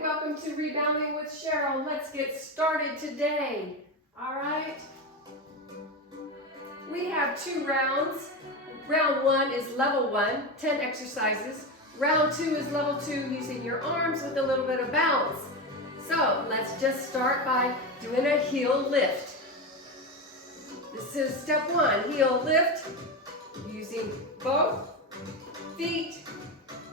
welcome to Rebounding with Cheryl. Let's get started today. All right. We have 2 rounds. Round 1 is level 1, 10 exercises. Round 2 is level 2, using your arms with a little bit of bounce. So let's just start by doing a heel lift. This is step 1, heel lift, using both feet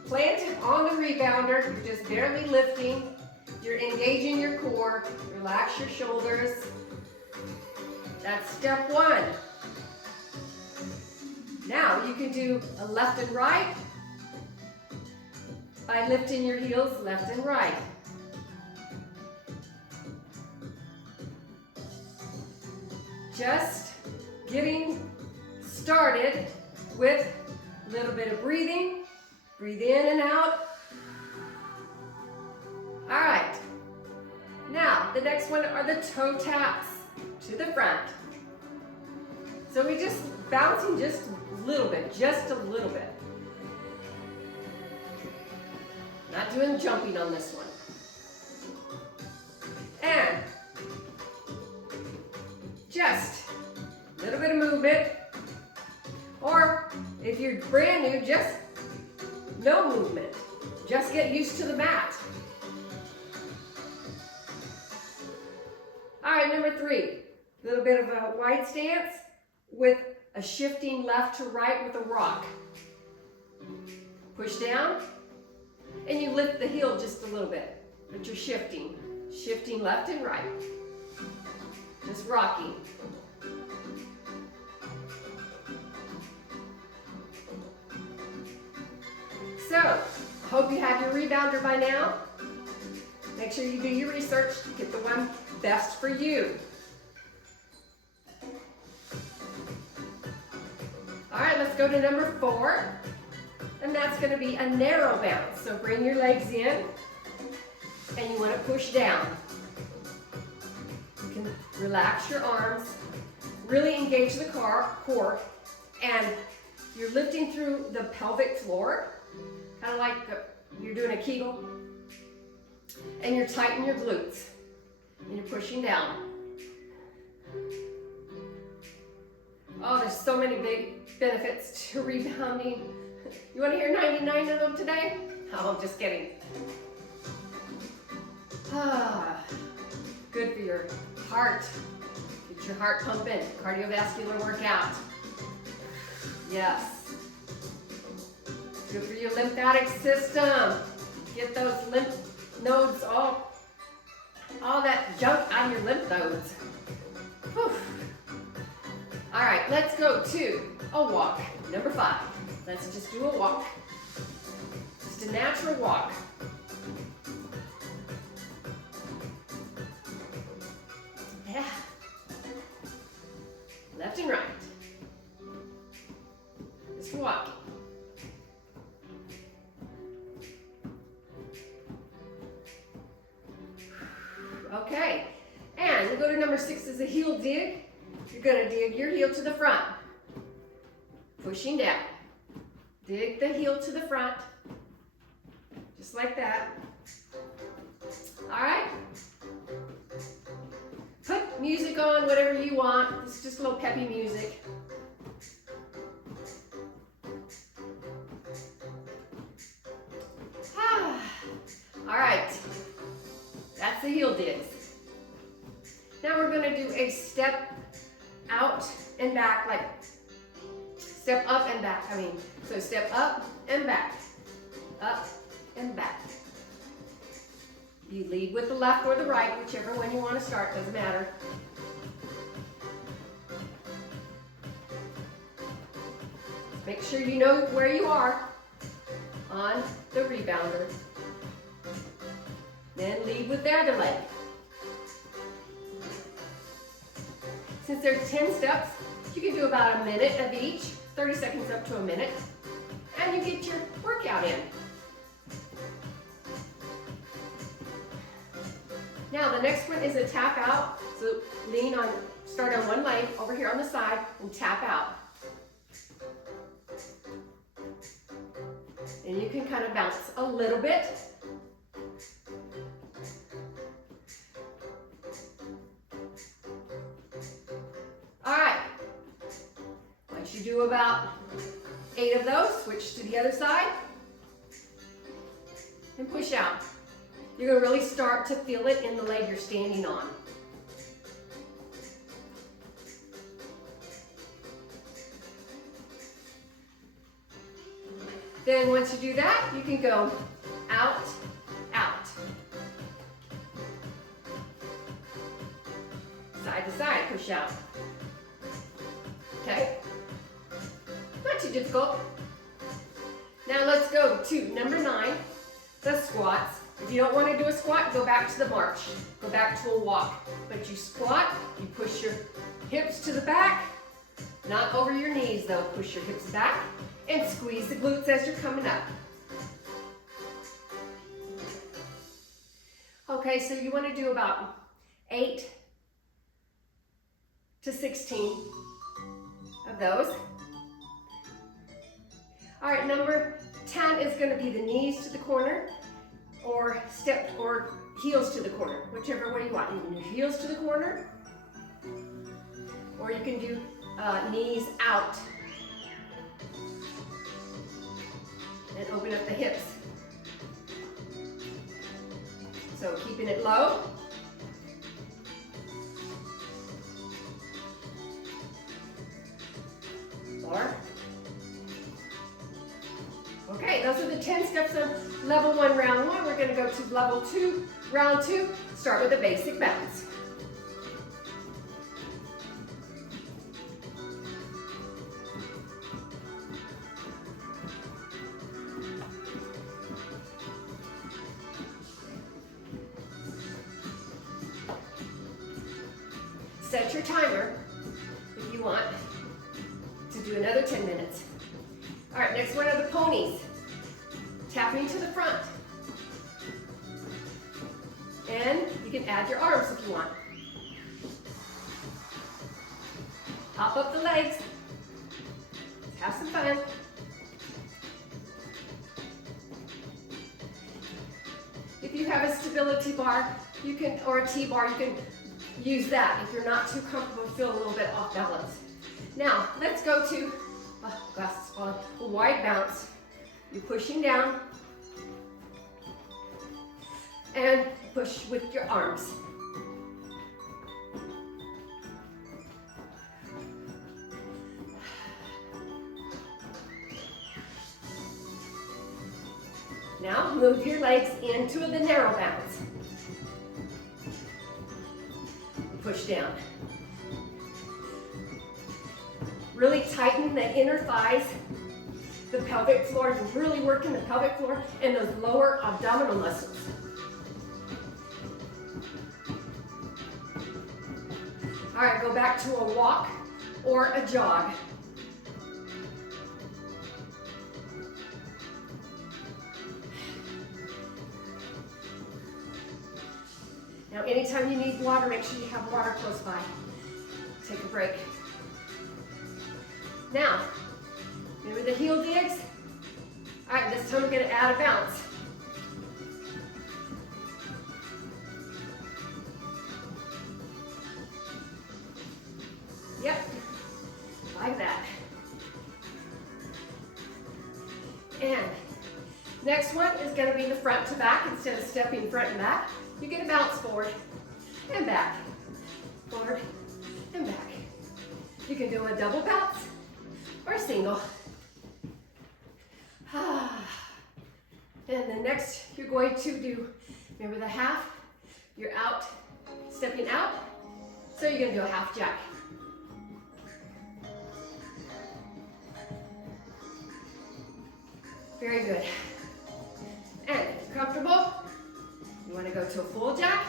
planted on the rebounder. You're just barely lifting. You're engaging your core. Relax your shoulders. That's step 1. Now you can do a left and right by lifting your heels left and right. Just getting started with a little bit of breathing. Breathe in and out. All right. Now, the next one are the toe taps to the front. So we're just bouncing just a little bit, Not doing jumping on this one. And just a little bit of movement. Or if you're brand new, just no movement. Just get used to the mat. All right, number 3. A little bit of a wide stance with a shifting left to right with a rock. Push down, and you lift the heel just a little bit, but you're shifting left and right. Just rocking. So, hope you have your rebounder by now. Make sure you do your research, get the one best for you. All right, let's go to number 4, and that's going to be a narrow bounce. So bring your legs in, and you want to push down. You can relax your arms, really engage the core, and you're lifting through the pelvic floor, kind of like you're doing a Kegel, and you're tightening your glutes, and you're pushing down. Oh, there's so many big benefits to rebounding. You want to hear 99 of them today? Oh, I'm just kidding. Good for your heart. Get your heart pumping. Cardiovascular workout. Yes. Good for your lymphatic system. Get those lymph nodes, all that junk out of your lymph nodes. Whew. All right, let's go to a walk. Number 5. Let's just do a walk. Just a natural walk. Yeah. Left and right. Just walking. Okay, and we'll go to number 6 is a heel dig. You're going to dig your heel to the front, pushing down. Dig the heel to the front, just like that. All right? Put music on, whatever you want. It's just a little peppy music. All right, that's the heel digs. Now we're going to do a step out and back, like step up and back. So step up and back, up and back. You lead with the left or the right, whichever one you want to start, doesn't matter. Make sure you know where you are on the rebounder. Then lead with the other leg. Since there's 10 steps, you can do about a minute of each, 30 seconds up to a minute, and you get your workout in. Now the next one is a tap out. So start on one leg over here on the side and tap out. And you can kind of bounce a little bit. Do about 8 of those. Switch to the other side. And push out. You're going to really start to feel it in the leg you're standing on. Then once you do that, you can go out, out. Side to side, push out. Okay? Not too difficult. Now let's go to number 9, the squats. If you don't want to do a squat, go back to the march. Go back to a walk. But you squat, you push your hips to the back, not over your knees though. Push your hips back and squeeze the glutes as you're coming up. Okay, so you want to do about 8 to 16 of those. All right, number 10 is going to be the knees to the corner, or step or heels to the corner, whichever way you want. You can do heels to the corner, or you can do knees out and open up the hips. So keeping it low. Or okay, those are the 10 steps of level 1, round 1. We're going to go to level 2, round 2. Start with a basic bounce. Set your timer if you want to do another 10 minutes. All right, next one are the ponies. Tapping to the front. And you can add your arms if you want. Hop up the legs. Have some fun. If you have a stability bar, you can, or a T-bar, you can use that if you're not too comfortable, feel a little bit off balance. Now, let's go to a wide bounce. You're pushing down and push with your arms. Now, move your legs into the narrow bounce. Push down. Really tighten the inner thighs, the pelvic floor. You're really working the pelvic floor and those lower abdominal muscles. All right, go back to a walk or a jog. Now, anytime you need water, make sure you have water close by. Take a break. Now, remember the heel digs? All right, this time we're going to add a bounce. Yep, like that. And next one is going to be the front to back. Instead of stepping front and back, you're going to bounce forward and back, forward and back. You can do a double bounce or a single. And then next, you're going to do, remember the half, you're out, stepping out, so you're going to do a half jack. Very good. And if you're comfortable, you want to go to a full jack,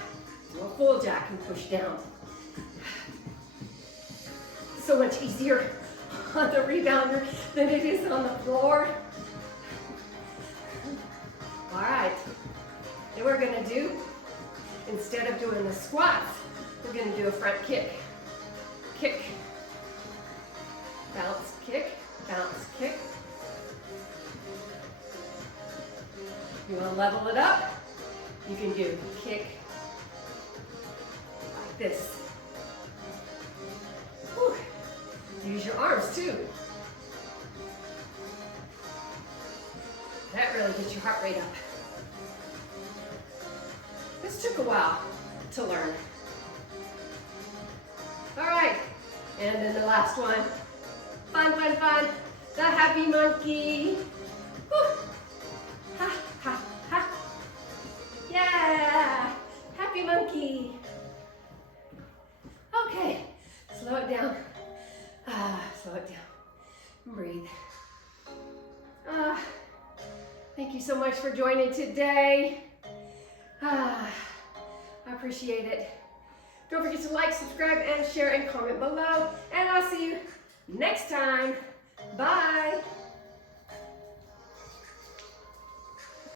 do a full jack and push down. So much easier on the rebounder than it is on the floor. All right, then we're going to do, instead of doing the squats, we're going to do a front kick. Kick, bounce, kick, bounce, kick. You want to level it up? You can do kick like this. Whew. Use your arms too. That really gets your heart rate up. This took a while to learn. All right, and then the last one. Fun, fun, fun. The happy monkey. Woo. Ha, ha, ha. Yeah, happy monkey. Okay, slow it down. Slow it down. Breathe. Thank you so much for joining today. I appreciate it. Don't forget to like, subscribe, and share, and comment below. And I'll see you next time. Bye.